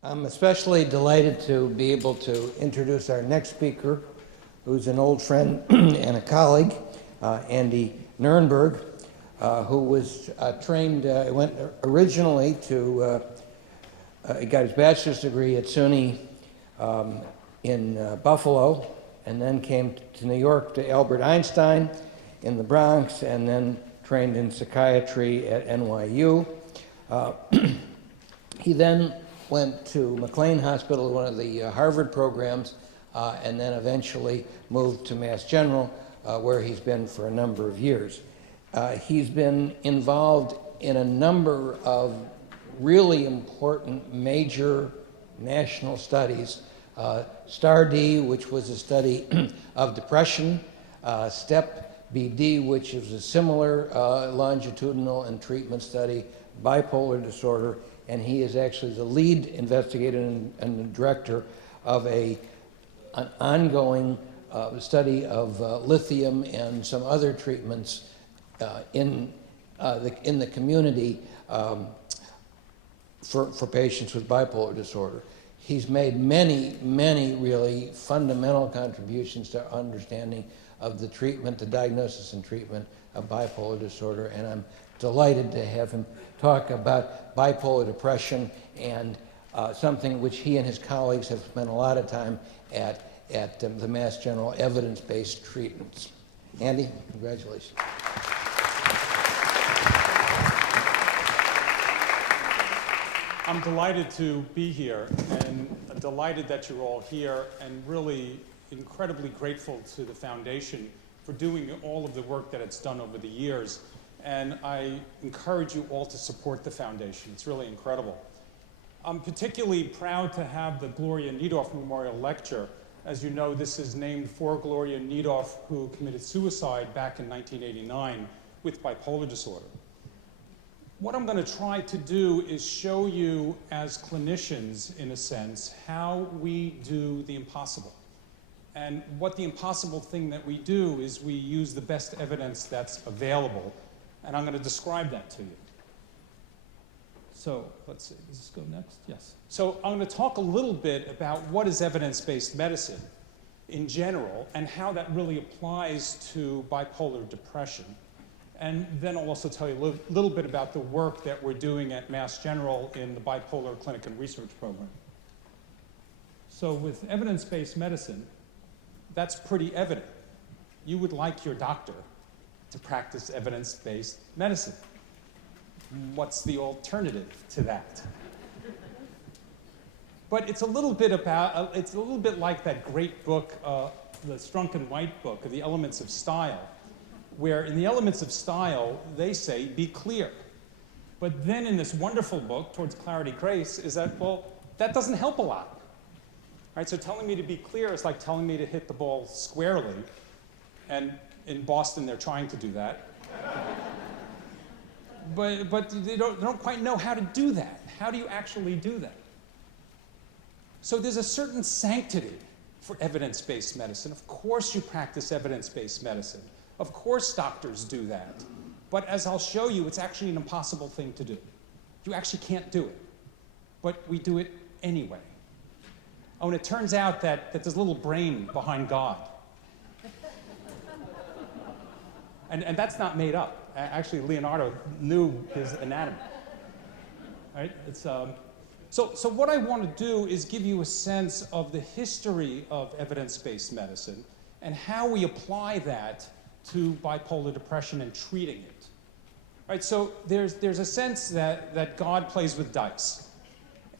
I'm especially delighted to be able to introduce our next speaker, who's an old friend and a colleague, Andy Nierenberg, who was trained, went originally to, he got his bachelor's degree at SUNY in Buffalo, and then came to New York to Albert Einstein in the Bronx, and then trained in psychiatry at NYU. He then went to McLean Hospital, one of the Harvard programs, and then eventually moved to Mass General, where he's been for a number of years. He's been involved in a number of really important major national studies. STAR-D, which was a study of depression, STEP-BD, which is a similar longitudinal and treatment study, bipolar disorder, and he is actually the lead investigator and the director of an ongoing study of lithium and some other treatments in the community for patients with bipolar disorder. He's made many, many really fundamental contributions to our understanding of the treatment, the diagnosis and treatment of bipolar disorder, and I'm delighted to have him talk about bipolar depression and something which he and his colleagues have spent a lot of time at the Mass General, evidence-based treatments. Andy, congratulations. I'm delighted to be here, and delighted that you're all here, and really incredibly grateful to the Foundation for doing all of the work that it's done over the years. And I encourage you all to support the Foundation. It's really incredible. I'm particularly proud to have the Gloria Needorf Memorial Lecture. As you know, this is named for Gloria Needorf, who committed suicide back in 1989 with bipolar disorder. What I'm going to try to do is show you, as clinicians, in a sense, how we do the impossible. And what the impossible thing that we do is we use the best evidence that's available. And I'm going to describe that to you. So let's see, does this go next? Yes. So I'm going to talk a little bit about what is evidence-based medicine in general and how that really applies to bipolar depression. And then I'll also tell you a little bit about the work that we're doing at Mass General in the Bipolar Clinic and Research Program. So with evidence-based medicine, that's pretty evident. You would like your doctor to practice evidence-based medicine. What's the alternative to that? But it's a little bit about, it's a little bit like that great book, the Strunk and White book, of The Elements of Style, where in The Elements of Style, they say, be clear. But then in this wonderful book, Towards Clarity Grace, is that, well, that doesn't help a lot. Right? So telling me to be clear is like telling me to hit the ball squarely, and in Boston, they're trying to do that. but they don't quite know how to do that. How do you actually do that? So there's a certain sanctity for evidence-based medicine. Of course you practice evidence-based medicine. Of course doctors do that. But as I'll show you, it's actually an impossible thing to do. You actually can't do it. But we do it anyway. Oh, and it turns out that there's a little brain behind God. And that's not made up. Actually, Leonardo knew his anatomy. Right? It's, so what I want to do is give you a sense of the history of evidence-based medicine and how we apply that to bipolar depression and treating it. Right? So there's a sense that God plays with dice.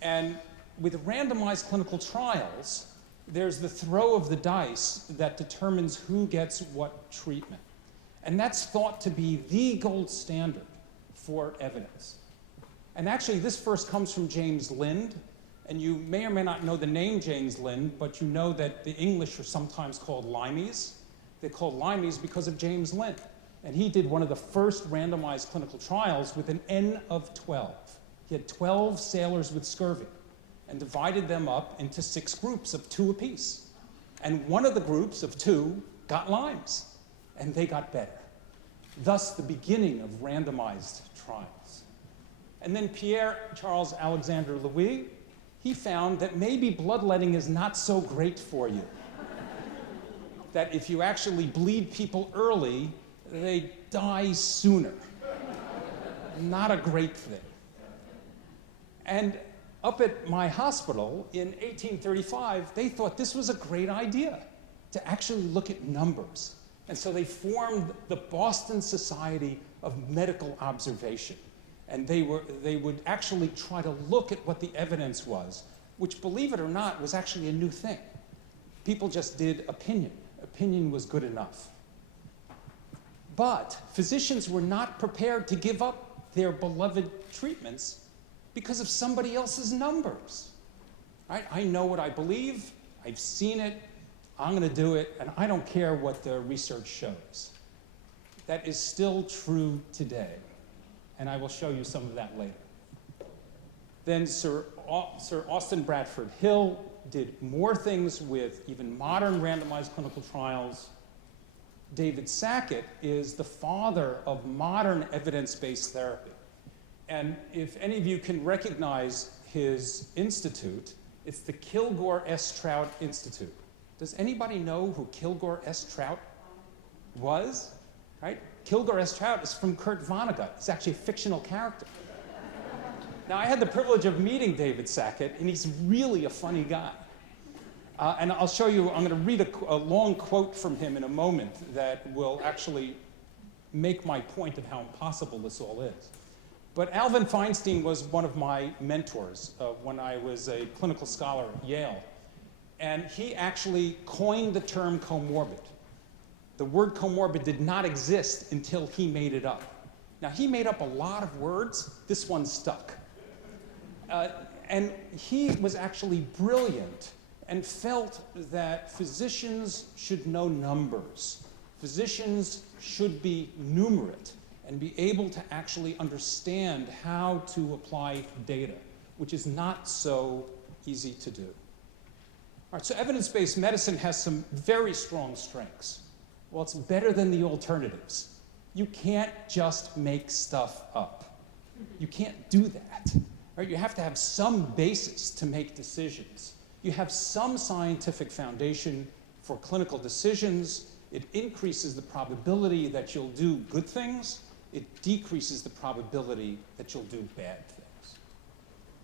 And with randomized clinical trials, there's the throw of the dice that determines who gets what treatment. And that's thought to be the gold standard for evidence. And actually, this first comes from James Lind. And you may or may not know the name James Lind, but you know that the English are sometimes called limeys. They're called limeys because of James Lind. And he did one of the first randomized clinical trials with an N of 12. He had 12 sailors with scurvy and divided them up into 6 groups of 2 apiece. And one of the groups of 2 got limes, and they got better. Thus, the beginning of randomized trials. And then Pierre Charles Alexander Louie he found that maybe bloodletting is not so great for you. That if you actually bleed people early, they die sooner. Not a great thing. And up at my hospital in 1835, they thought this was a great idea to actually look at numbers. And so they formed the Boston Society of Medical Observation. And they would actually try to look at what the evidence was, which, believe it or not, was actually a new thing. People just did opinion. Opinion was good enough. But physicians were not prepared to give up their beloved treatments because of somebody else's numbers. Right? I know what I believe, I've seen it, I'm going to do it, and I don't care what the research shows. That is still true today, and I will show you some of that later. Then Sir Austin Bradford Hill did more things with even modern randomized clinical trials. David Sackett is the father of modern evidence-based therapy. And if any of you can recognize his institute, it's the Kilgore S. Trout Institute. Does anybody know who Kilgore S. Trout was? Right? Kilgore S. Trout is from Kurt Vonnegut. He's actually a fictional character. Now, I had the privilege of meeting David Sackett, and he's really a funny guy. And I'll show you, I'm going to read a long quote from him in a moment that will actually make my point of how impossible this all is. But Alvin Feinstein was one of my mentors when I was a clinical scholar at Yale. And he actually coined the term comorbid. The word comorbid did not exist until he made it up. Now, he made up a lot of words. This one stuck. And he was actually brilliant and felt that physicians should know numbers. Physicians should be numerate and be able to actually understand how to apply data, which is not so easy to do. All right, so evidence-based medicine has some very strong strengths. Well, it's better than the alternatives. You can't just make stuff up. You can't do that. Right? You have to have some basis to make decisions. You have some scientific foundation for clinical decisions. It increases the probability that you'll do good things. It decreases the probability that you'll do bad things.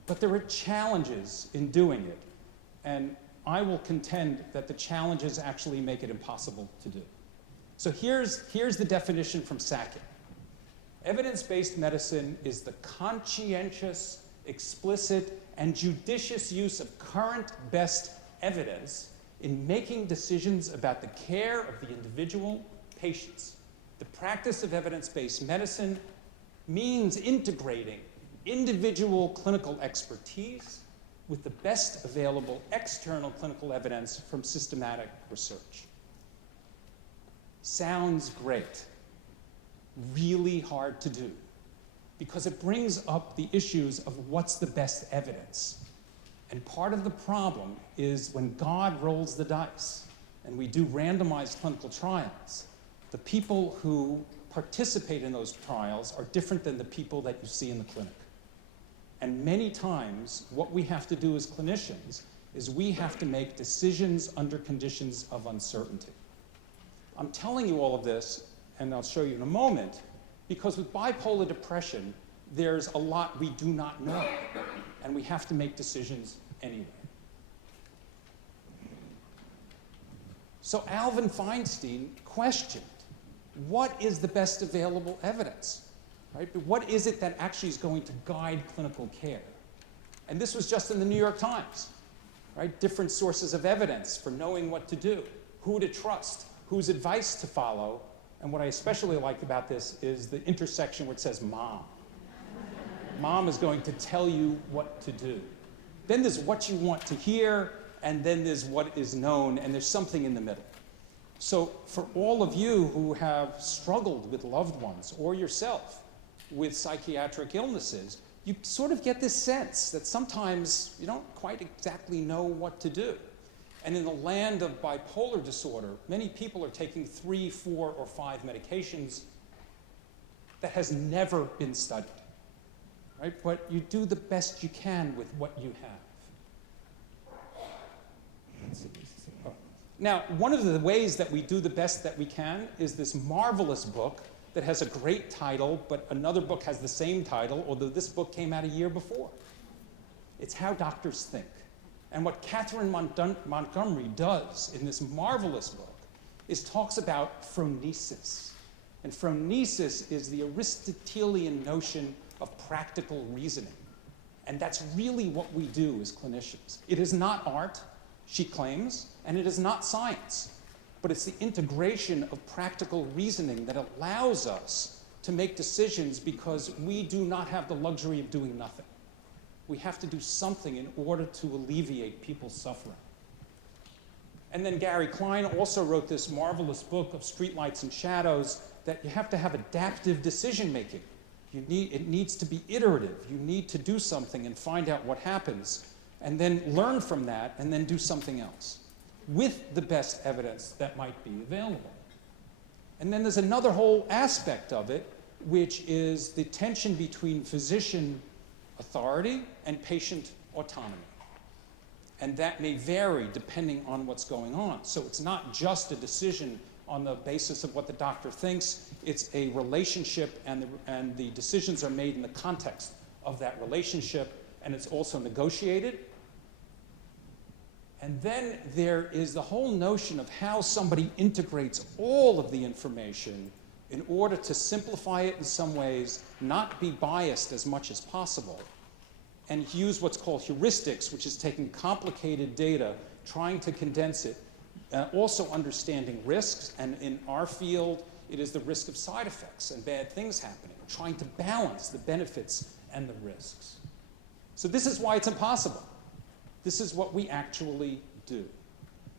But there are challenges in doing it, and I will contend that the challenges actually make it impossible to do. So here's the definition from Sackett. Evidence-based medicine is the conscientious, explicit, and judicious use of current best evidence in making decisions about the care of the individual patients. The practice of evidence-based medicine means integrating individual clinical expertise with the best available external clinical evidence from systematic research. Sounds great. Really hard to do, because it brings up the issues of what's the best evidence. And part of the problem is when God rolls the dice and we do randomized clinical trials, the people who participate in those trials are different than the people that you see in the clinic. And many times, what we have to do as clinicians is we have to make decisions under conditions of uncertainty. I'm telling you all of this, and I'll show you in a moment, because with bipolar depression, there's a lot we do not know, and we have to make decisions anyway. So Alvin Feinstein questioned, what is the best available evidence? Right? But what is it that actually is going to guide clinical care? And this was just in the New York Times, right? Different sources of evidence for knowing what to do, who to trust, whose advice to follow. And what I especially liked about this is the intersection where it says mom. Mom is going to tell you what to do. Then there's what you want to hear, and then there's what is known, and there's something in the middle. So for all of you who have struggled with loved ones or yourself with psychiatric illnesses, you sort of get this sense that sometimes you don't quite exactly know what to do. And in the land of bipolar disorder, many people are taking 3, 4, or 5 medications that has never been studied, right? But you do the best you can with what you have. let's see. Oh. Now, one of the ways that we do the best that we can is this marvelous book that has a great title, but another book has the same title, although this book came out a year before. It's How Doctors Think. And what Catherine Montgomery does in this marvelous book is talks about phronesis. And phronesis is the Aristotelian notion of practical reasoning. And that's really what we do as clinicians. It is not art, she claims, and it is not science, but it's the integration of practical reasoning that allows us to make decisions because we do not have the luxury of doing nothing. We have to do something in order to alleviate people's suffering. And then Gary Klein also wrote this marvelous book of Streetlights and Shadows that you have to have adaptive decision making. It needs to be iterative. You need to do something and find out what happens and then learn from that and then do something else with the best evidence that might be available. And then there's another whole aspect of it, which is the tension between physician authority and patient autonomy. And that may vary depending on what's going on. So it's not just a decision on the basis of what the doctor thinks, it's a relationship, and the decisions are made in the context of that relationship, and it's also negotiated. And then there is the whole notion of how somebody integrates all of the information in order to simplify it in some ways, not be biased as much as possible, and use what's called heuristics, which is taking complicated data, trying to condense it, also understanding risks, and in our field, it is the risk of side effects and bad things happening, trying to balance the benefits and the risks. So this is why it's impossible. This is what we actually do.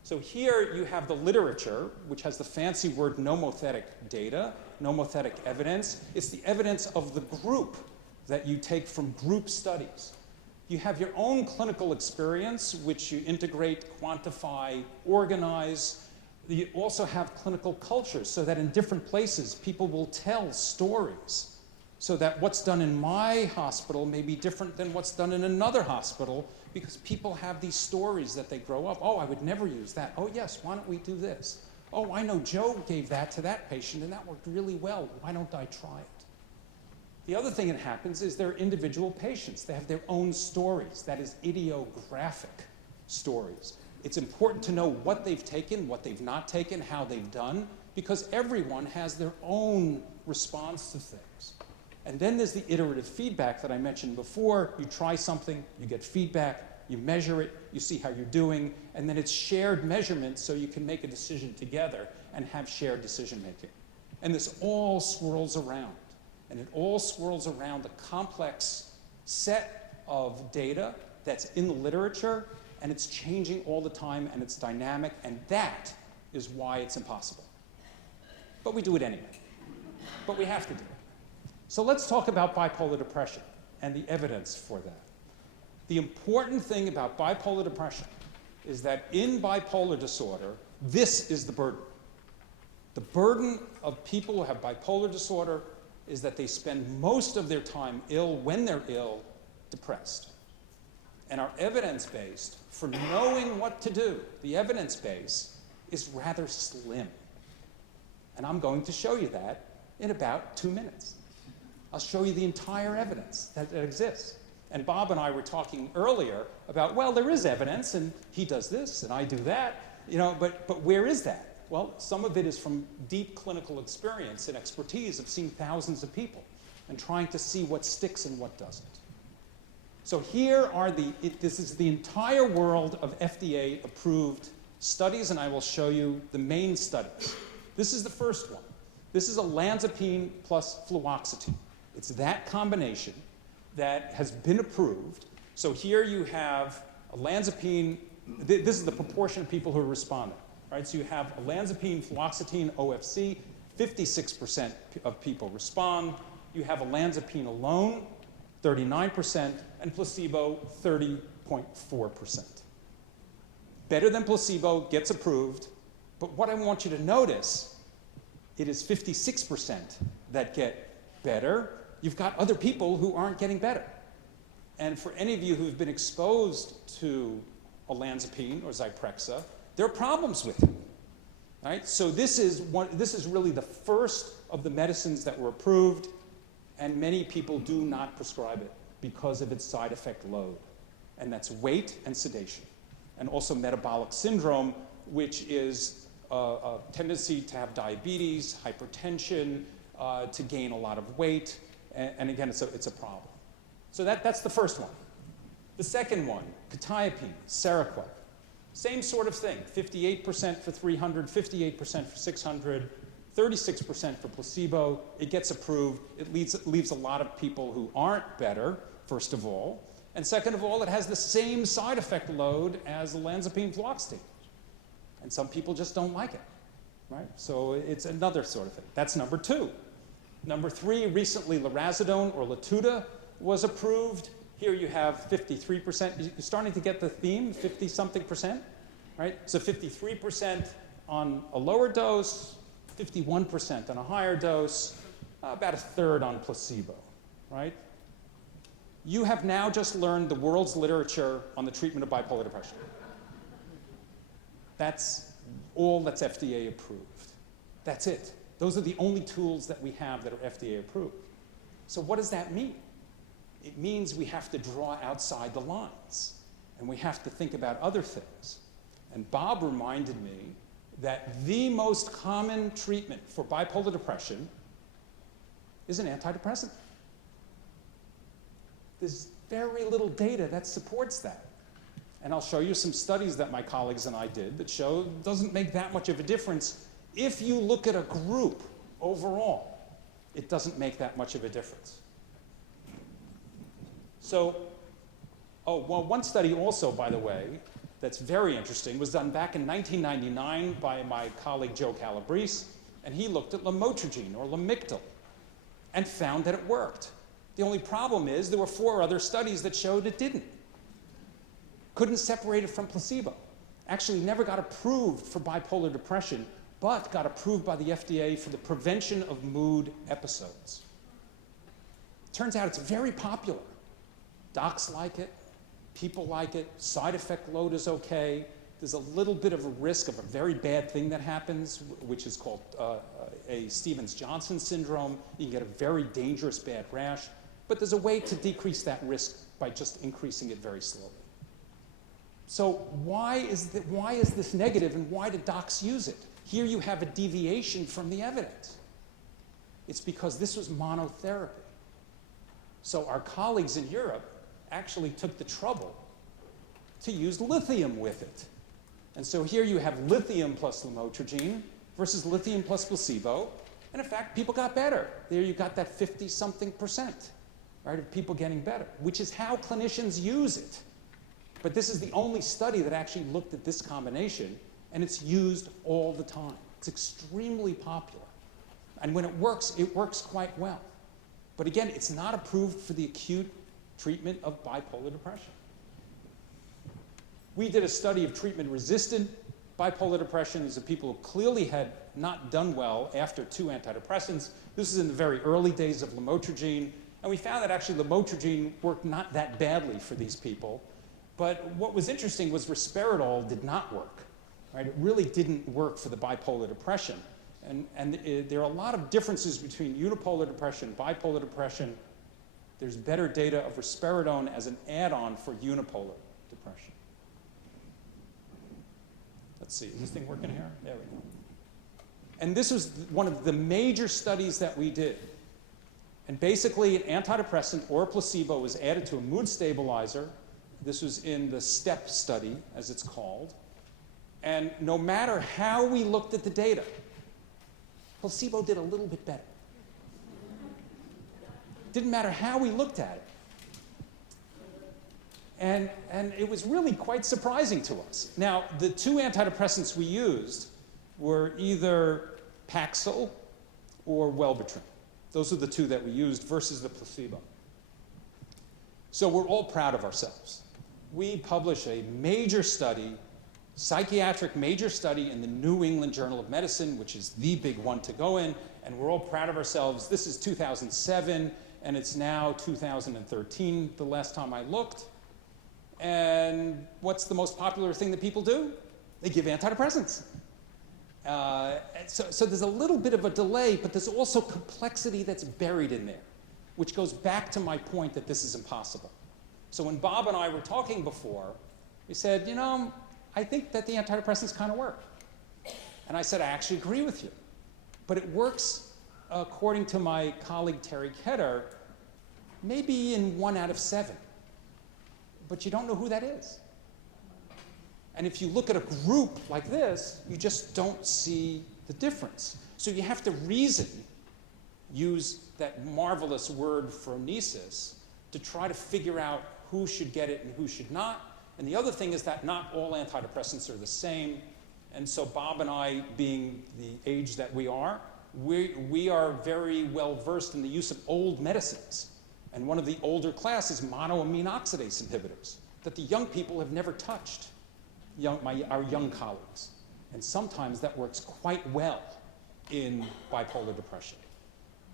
So here you have the literature, which has the fancy word nomothetic data, nomothetic evidence. It's the evidence of the group that you take from group studies. You have your own clinical experience, which you integrate, quantify, organize. You also have clinical cultures, so that in different places, people will tell stories, so that what's done in my hospital may be different than what's done in another hospital, because people have these stories that they grow up. Oh, I would never use that. Oh, yes, why don't we do this? Oh, I know Joe gave that to that patient, and that worked really well. Why don't I try it? The other thing that happens is they're individual patients. They have their own stories. That is idiographic stories. It's important to know what they've taken, what they've not taken, how they've done, because everyone has their own response to things. And then there's the iterative feedback that I mentioned before. You try something, you get feedback, you measure it, you see how you're doing, and then it's shared measurement so you can make a decision together and have shared decision making. And this all swirls around. And it all swirls around a complex set of data that's in the literature, and it's changing all the time, and it's dynamic, and that is why it's impossible. But we do it anyway. But we have to do it. So let's talk about bipolar depression and the evidence for that. The important thing about bipolar depression is that in bipolar disorder, this is the burden. The burden of people who have bipolar disorder is that they spend most of their time ill, when they're ill, depressed. And our evidence-based, for knowing what to do, the evidence base is rather slim. And I'm going to show you that in about 2 minutes. I'll show you the entire evidence that exists. And Bob and I were talking earlier about, well, there is evidence, and he does this, and I do that, but where is that? Well, some of it is from deep clinical experience and expertise of seeing thousands of people and trying to see what sticks and what doesn't. So here are this is the entire world of FDA approved studies, and I will show you the main studies. This is the first one. This is olanzapine plus fluoxetine. It's that combination that has been approved. So here you have olanzapine. This is the proportion of people who are responding. Right, so you have olanzapine, fluoxetine, OFC, 56% of people respond. You have olanzapine alone, 39%, and placebo, 30.4%. Better than placebo, gets approved, but what I want you to notice, it is 56% that get better. You've got other people who aren't getting better. And for any of you who've been exposed to olanzapine or Zyprexa, there are problems with it. Right? So this is really the first of the medicines that were approved, and many people do not prescribe it because of its side effect load. And that's weight and sedation. And also metabolic syndrome, which is a tendency to have diabetes, hypertension, to gain a lot of weight. And again, it's a problem. So that's the first one. The second one, quetiapine, Seroquel. Same sort of thing, 58% for 300, 58% for 600, 36% for placebo. It gets approved. It leaves a lot of people who aren't better, first of all. And second of all, it has the same side effect load as olanzapine fluoxetine. And some people just don't like it, right? So it's another sort of thing. That's number two. Number three, recently Lorazepam or Latuda was approved. Here you have 53%. You're starting to get the theme, 50-something%, right? So 53% on a lower dose, 51% on a higher dose, about a third on placebo, right? You have now just learned the world's literature on the treatment of bipolar depression. That's all that's FDA approved. That's it. Those are the only tools that we have that are FDA approved. So what does that mean? It means we have to draw outside the lines, and we have to think about other things. And Bob reminded me that the most common treatment for bipolar depression is an antidepressant. There's very little data that supports that. And I'll show you some studies that my colleagues and I did that show it doesn't make that much of a difference. If you look at a group overall, it doesn't make that much of a difference. So, one study also, by the way, that's very interesting was done back in 1999 by my colleague Joe Calabrese, and he looked at lamotrigine or Lamictal and found that it worked. The only problem is there were 4 other studies that showed it didn't. Couldn't separate it from placebo. Actually never got approved for bipolar depression, but got approved by the FDA for the prevention of mood episodes. Turns out it's very popular. Docs like it, people like it, side effect load is okay. There's a little bit of a risk of a very bad thing that happens, which is called a Stevens-Johnson syndrome. You can get a very dangerous bad rash, but there's a way to decrease that risk by just increasing it very slowly. So why is this negative, and why do docs use it? Here you have a deviation from the evidence. It's because this was monotherapy. So our colleagues in Europe actually took the trouble to use lithium with it. And so here you have lithium plus lamotrigine versus lithium plus placebo. And in fact, people got better. There you got that 50-something%, right, of people getting better, which is how clinicians use it. But this is the only study that actually looked at this combination, and it's used all the time. It's extremely popular. And when it works quite well. But again, it's not approved for the acute treatment of bipolar depression. We did a study of treatment-resistant bipolar depression. These are people who clearly had not done well after 2 antidepressants. This is in the very early days of lamotrigine. And we found that actually lamotrigine worked not that badly for these people. But what was interesting was risperidol did not work. Right? It really didn't work for the bipolar depression. And there are a lot of differences between unipolar depression, bipolar depression. There's better data of risperidone as an add-on for unipolar depression. Let's see, is this thing working here? There we go. And this was one of the major studies that we did. And basically, an antidepressant or a placebo was added to a mood stabilizer. This was in the STEP study, as it's called. And no matter how we looked at the data, placebo did a little bit better. Didn't matter how we looked at it. And it was really quite surprising to us. Now, the 2 antidepressants we used were either Paxil or Wellbutrin. Those are the 2 that we used versus the placebo. So we're all proud of ourselves. We published a major study, psychiatric major study in the New England Journal of Medicine, which is the big one to go in, and we're all proud of ourselves. This is 2007, and it's now 2013, the last time I looked. And what's the most popular thing that people do? They give antidepressants. So there's a little bit of a delay, but there's also complexity that's buried in there, which goes back to my point that this is impossible. So when Bob and I were talking before, we said, you know, I think that the antidepressants kind of work. And I said, I actually agree with you. But it works, according to my colleague Terry Ketter, maybe in 1 out of 7. But you don't know who that is. And if you look at a group like this, you just don't see the difference. So you have to reason, use that marvelous word phronesis, to try to figure out who should get it and who should not. And the other thing is that not all antidepressants are the same. And so Bob and I, being the age that we are very well versed in the use of old medicines. And one of the older classes, monoamine oxidase inhibitors, that the young people have never touched, our young colleagues. And sometimes that works quite well in bipolar depression.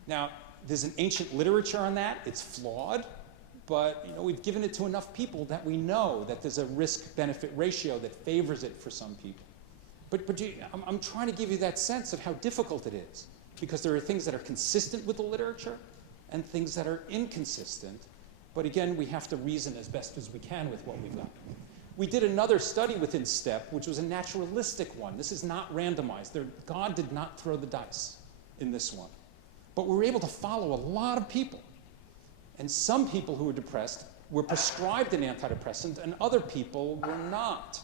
Now, there's an ancient literature on that. It's flawed, but we've given it to enough people that we know that there's a risk-benefit ratio that favors it for some people. But I'm trying to give you that sense of how difficult it is, because there are things that are consistent with the literature and things that are inconsistent. But again, we have to reason as best as we can with what we've got. We did another study within STEP, which was a naturalistic one. This is not randomized. God did not throw the dice in this one. But we were able to follow a lot of people. And some people who were depressed were prescribed an antidepressant, and other people were not.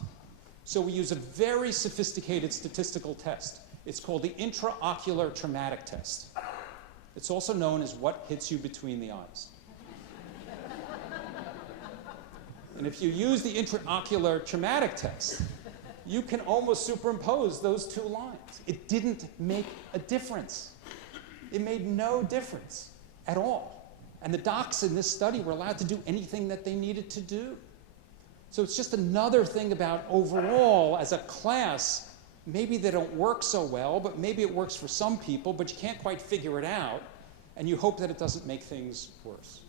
So we use a very sophisticated statistical test. It's called the intraocular traumatic test. It's also known as what hits you between the eyes. And if you use the intraocular traumatic test, you can almost superimpose those two lines. It didn't make a difference. It made no difference at all. And the docs in this study were allowed to do anything that they needed to do. So it's just another thing about overall, as a class, maybe they don't work so well, but maybe it works for some people, but you can't quite figure it out, and you hope that it doesn't make things worse.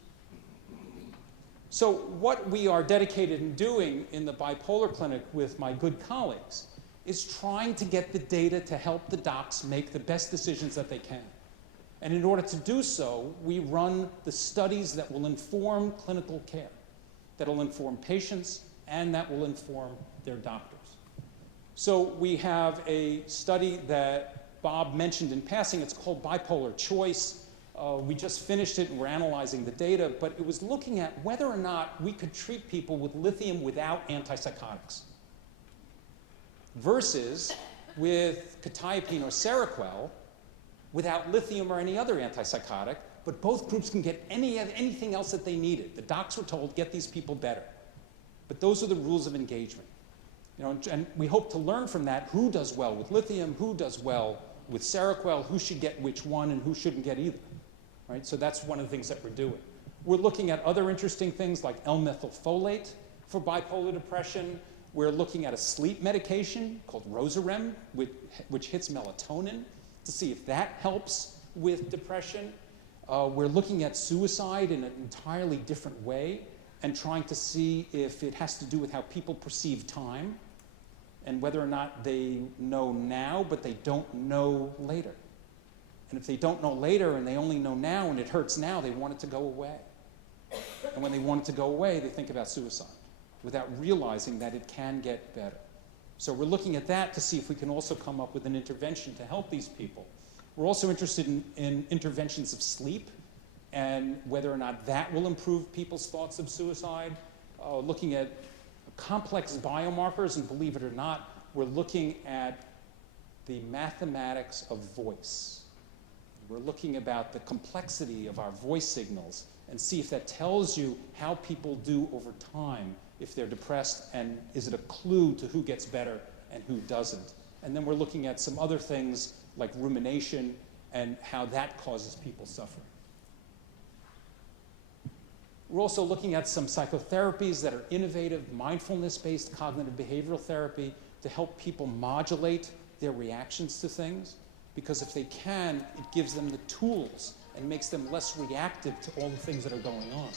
So what we are dedicated in doing in the bipolar clinic with my good colleagues is trying to get the data to help the docs make the best decisions that they can. And in order to do so, we run the studies that will inform clinical care, that will inform patients, and that will inform their doctors. So we have a study that Bob mentioned in passing. It's called Bipolar Choice. We just finished it and we're analyzing the data, but it was looking at whether or not we could treat people with lithium without antipsychotics versus with quetiapine or Seroquel without lithium or any other antipsychotic, but both groups can get anything else that they needed. The docs were told, get these people better. But those are the rules of engagement. And we hope to learn from that who does well with lithium, who does well with Seroquel, who should get which one, and who shouldn't get either. Right? So that's one of the things that we're doing. We're looking at other interesting things like L-methylfolate for bipolar depression. We're looking at a sleep medication called Rosarem, which hits melatonin, to see if that helps with depression. We're looking at suicide in an entirely different way and trying to see if it has to do with how people perceive time and whether or not they know now, but they don't know later. And if they don't know later and they only know now and it hurts now, they want it to go away. And when they want it to go away, they think about suicide without realizing that it can get better. So we're looking at that to see if we can also come up with an intervention to help these people. We're also interested in interventions of sleep and whether or not that will improve people's thoughts of suicide. Looking at complex biomarkers, and believe it or not, we're looking at the mathematics of voice. We're looking about the complexity of our voice signals and see if that tells you how people do over time if they're depressed, and is it a clue to who gets better and who doesn't. And then we're looking at some other things like rumination and how that causes people suffering. We're also looking at some psychotherapies that are innovative, mindfulness-based cognitive behavioral therapy to help people modulate their reactions to things, because if they can, it gives them the tools and makes them less reactive to all the things that are going on.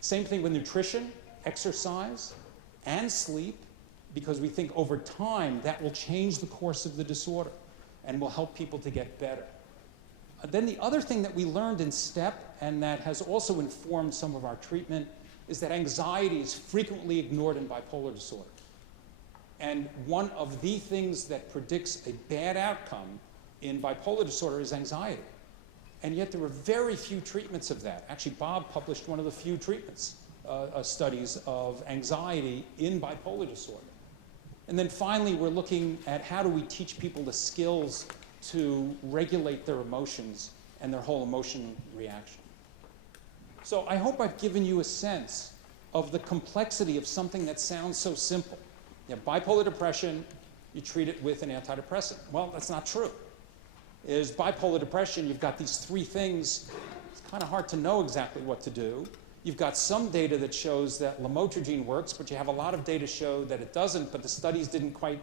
Same thing with nutrition. exercise and sleep, because we think over time that will change the course of the disorder and will help people to get better. Then the other thing that we learned in STEP, and that has also informed some of our treatment, is that anxiety is frequently ignored in bipolar disorder. And one of the things that predicts a bad outcome in bipolar disorder is anxiety. And yet there are very few treatments of that. Actually, Bob published one of the few treatments, studies of anxiety in bipolar disorder. And then finally, we're looking at how do we teach people the skills to regulate their emotions and their whole emotion reaction. So I hope I've given you a sense of the complexity of something that sounds so simple. You have bipolar depression, you treat it with an antidepressant. Well, that's not true. Is bipolar depression, you've got these three things. It's kind of hard to know exactly what to do. You've got some data that shows that lamotrigine works, but you have a lot of data show that it doesn't, but the studies didn't quite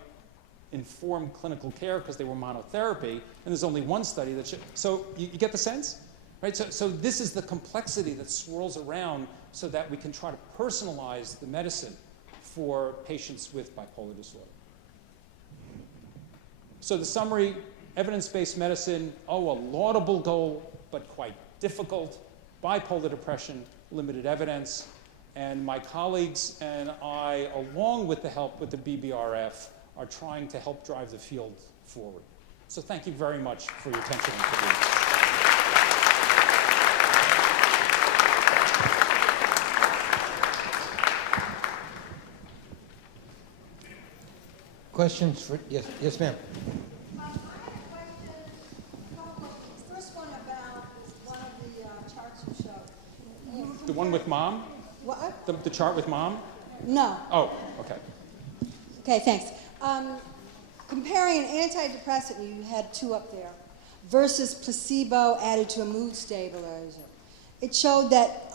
inform clinical care because they were monotherapy, and there's only one study that so you get the sense? Right? So this is the complexity that swirls around so that we can try to personalize the medicine for patients with bipolar disorder. So the summary, evidence-based medicine, a laudable goal, but quite difficult. Bipolar depression, limited evidence. And my colleagues and I, along with the help with the BBRF, are trying to help drive the field forward. So thank you very much for your attention. Questions for, yes ma'am. I had a question. First one about one of the charts you showed. The one with mom? What? The chart with mom? No. Oh, okay. Okay, thanks. Comparing an antidepressant, you had two up there, versus placebo added to a mood stabilizer. It showed that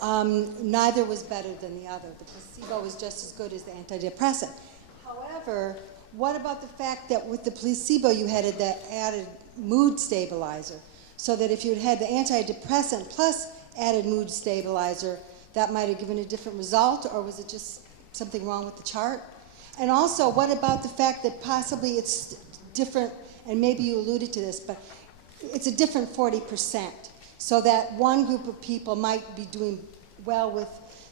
neither was better than the other. The placebo was just as good as the antidepressant. However, what about the fact that with the placebo you had that added mood stabilizer, so that if you had the antidepressant plus added mood stabilizer, that might have given a different result, or was it just something wrong with the chart? And also, what about the fact that possibly it's different, and maybe you alluded to this, but it's a different 40%, so that one group of people might be doing well with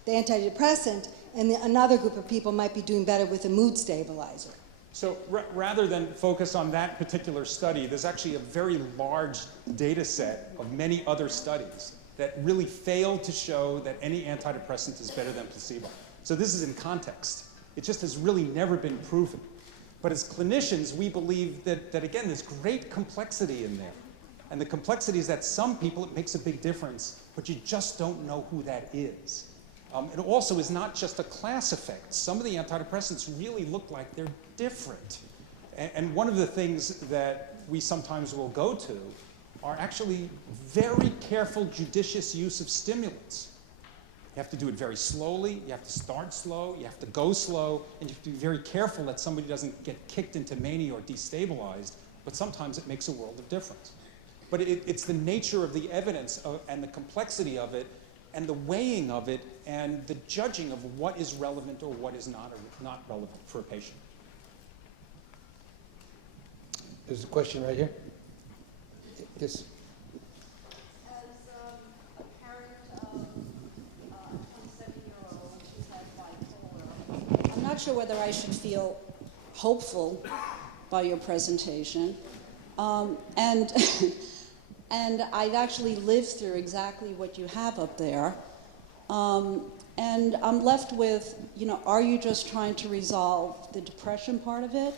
the antidepressant, and another group of people might be doing better with a mood stabilizer. So rather than focus on that particular study, there's actually a very large data set of many other studies that really failed to show that any antidepressant is better than placebo. So this is in context. It just has really never been proven. But as clinicians, we believe that again, there's great complexity in there. And the complexity is that some people, it makes a big difference, but you just don't know who that is. It also is not just a class effect. Some of the antidepressants really look like they're different. And one of the things that we sometimes will go to are actually very careful, judicious use of stimulants. You have to do it very slowly, you have to start slow, you have to go slow, and you have to be very careful that somebody doesn't get kicked into mania or destabilized, but sometimes it makes a world of difference. But it's the nature of the evidence and the complexity of it, and the weighing of it, and the judging of what is relevant or what is not relevant for a patient. There's a question right here. Yes. As a parent of a 27-year-old who's had bipolar, I'm not sure whether I should feel hopeful by your presentation. And I've actually lived through exactly what you have up there. And I'm left with, are you just trying to resolve the depression part of it?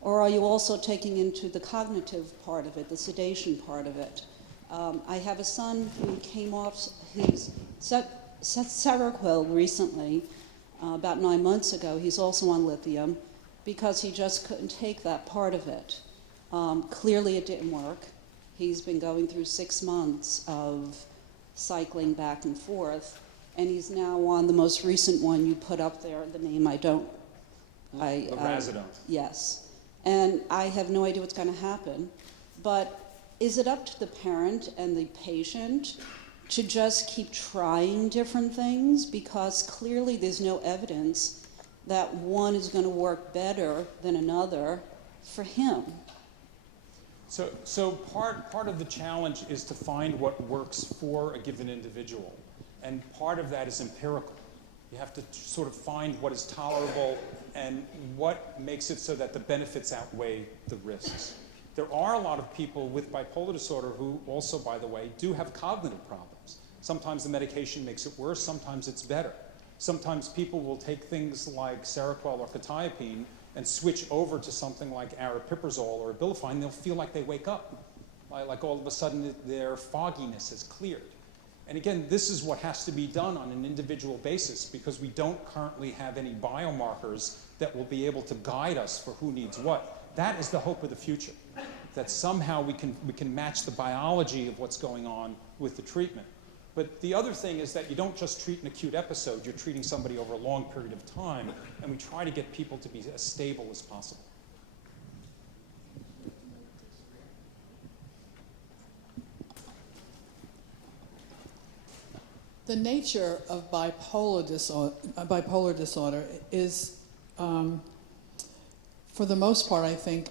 Or are you also taking into the cognitive part of it, the sedation part of it? I have a son who came off his Seroquel recently, about 9 months ago. He's also on lithium because he just couldn't take that part of it. Clearly it didn't work. He's been going through 6 months of cycling back and forth, and he's now on the most recent one you put up there, the name Lorazepam. Yes. And I have no idea what's going to happen, but is it up to the parent and the patient to just keep trying different things, because clearly there's no evidence that one is going to work better than another for him. So part of the challenge is to find what works for a given individual. And part of that is empirical. You have to sort of find what is tolerable and what makes it so that the benefits outweigh the risks. There are a lot of people with bipolar disorder who also, by the way, do have cognitive problems. Sometimes the medication makes it worse, sometimes it's better. Sometimes people will take things like Seroquel or quetiapine and switch over to something like aripiprazole or Abilify, they'll feel like they wake up. Like all of a sudden their fogginess has cleared. And again, this is what has to be done on an individual basis, because we don't currently have any biomarkers that will be able to guide us for who needs what. That is the hope of the future, that somehow we can match the biology of what's going on with the treatment. But the other thing is that you don't just treat an acute episode, you're treating somebody over a long period of time, and we try to get people to be as stable as possible. The nature of bipolar disorder is, for the most part, I think,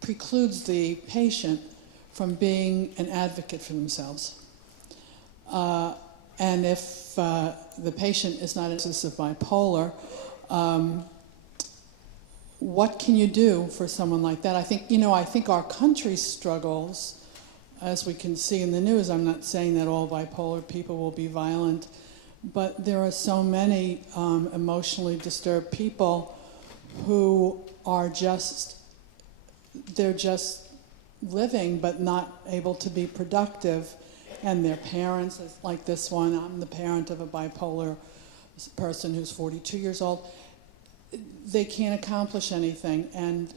precludes the patient from being an advocate for themselves. And if the patient is not obsessive bipolar, what can you do for someone like that? I think our country struggles, as we can see in the news. I'm not saying that all bipolar people will be violent, but there are so many emotionally disturbed people who are just living but not able to be productive, and their parents, like this one, I'm the parent of a bipolar person who's 42 years old, they can't accomplish anything, and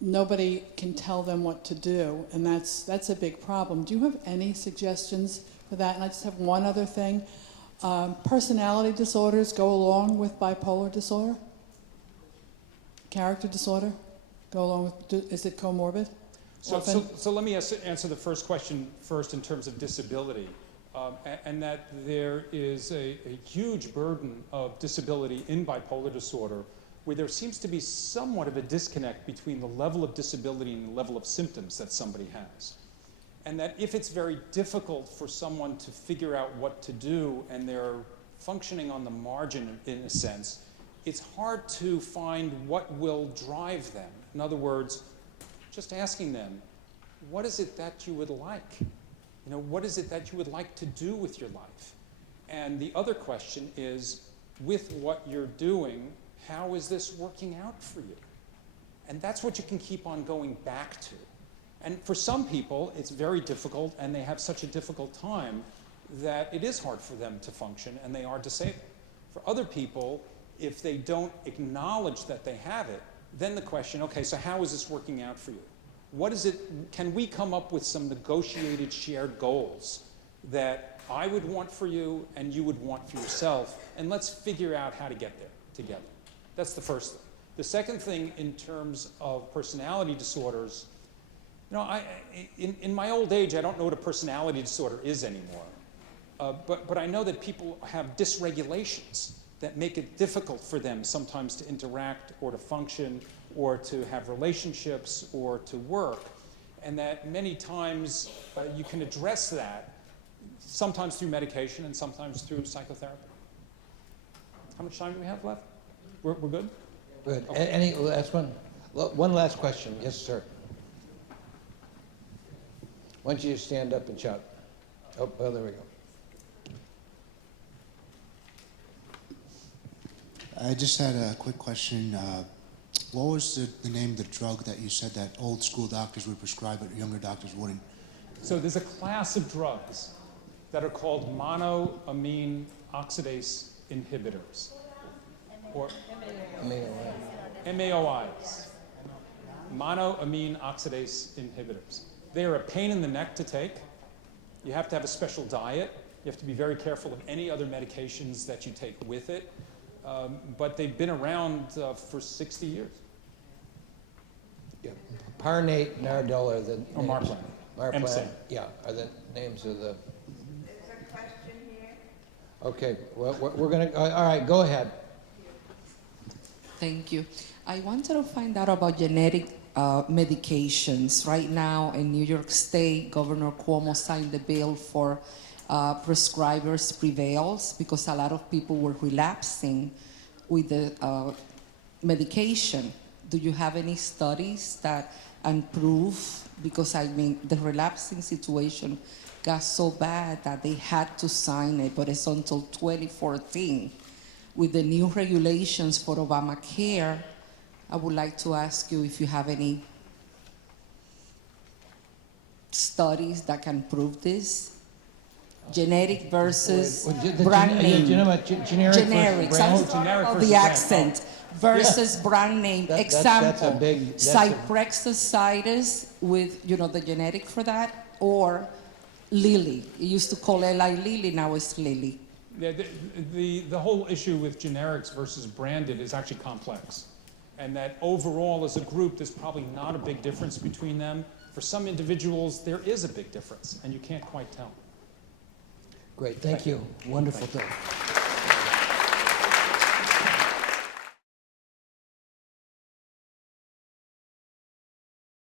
nobody can tell them what to do, and that's a big problem. Do you have any suggestions for that? And I just have one other thing. Personality disorders go along with bipolar disorder? Character disorder go along with, is it comorbid? So let me answer the first question first in terms of disability, and that there is a huge burden of disability in bipolar disorder, where there seems to be somewhat of a disconnect between the level of disability and the level of symptoms that somebody has. And that if it's very difficult for someone to figure out what to do and they're functioning on the margin in a sense, it's hard to find what will drive them. In other words, just asking them, what is it that you would like? What is it that you would like to do with your life? And the other question is, with what you're doing, how is this working out for you? And that's what you can keep on going back to. And for some people, it's very difficult, and they have such a difficult time that it is hard for them to function, and they are disabled. For other people, if they don't acknowledge that they have it, then the question, okay, so how is this working out for you? What is it, can we come up with some negotiated shared goals that I would want for you and you would want for yourself, and let's figure out how to get there together. That's the first thing. The second thing, in terms of personality disorders, in my old age, I don't know what a personality disorder is anymore. But I know that people have dysregulations that make it difficult for them sometimes to interact or to function or to have relationships or to work. And that many times you can address that, sometimes through medication and sometimes through psychotherapy. How much time do we have left? We're good? Good. Okay. Any last one? One last question. Yes, sir. Why don't you stand up and shout? Oh, well, there we go. I just had a quick question. What was the name of the drug that you said that old school doctors would prescribe but younger doctors wouldn't? So there's a class of drugs that are called monoamine oxidase inhibitors, or MAOIs, monoamine oxidase inhibitors. They are a pain in the neck to take. You have to have a special diet. You have to be very careful of any other medications that you take with it. But they've been around for 60 years. Yeah. Parnate, Nardella, Or Marplan. Marplan, MSAN. yeah, are the names of the... There's a question here. Okay, well, we're gonna, all right, go ahead. Thank you. I wanted to find out about genetic medications. Right now in New York State, Governor Cuomo signed the bill for prescribers prevails because a lot of people were relapsing with the medication. Do you have any studies that prove? Because I mean, the relapsing situation got so bad that they had to sign it, but it's until 2014. With the new regulations for Obamacare, I would like to ask you if you have any studies that can prove this. Genetic versus brand name. Generic Generics. versus I'm brand? sorry Generic of versus the brand. accent. Versus brand name. That's Example, a big... that's a- cyprexicitis with, the genetic for that, or Lilly. It used to call Eli Lilly, now it's Lilly. Yeah, the whole issue with generics versus branded is actually complex. And that overall, as a group, there's probably not a big difference between them. For some individuals, there is a big difference, and you can't quite tell. Great, thank you. Wonderful talk.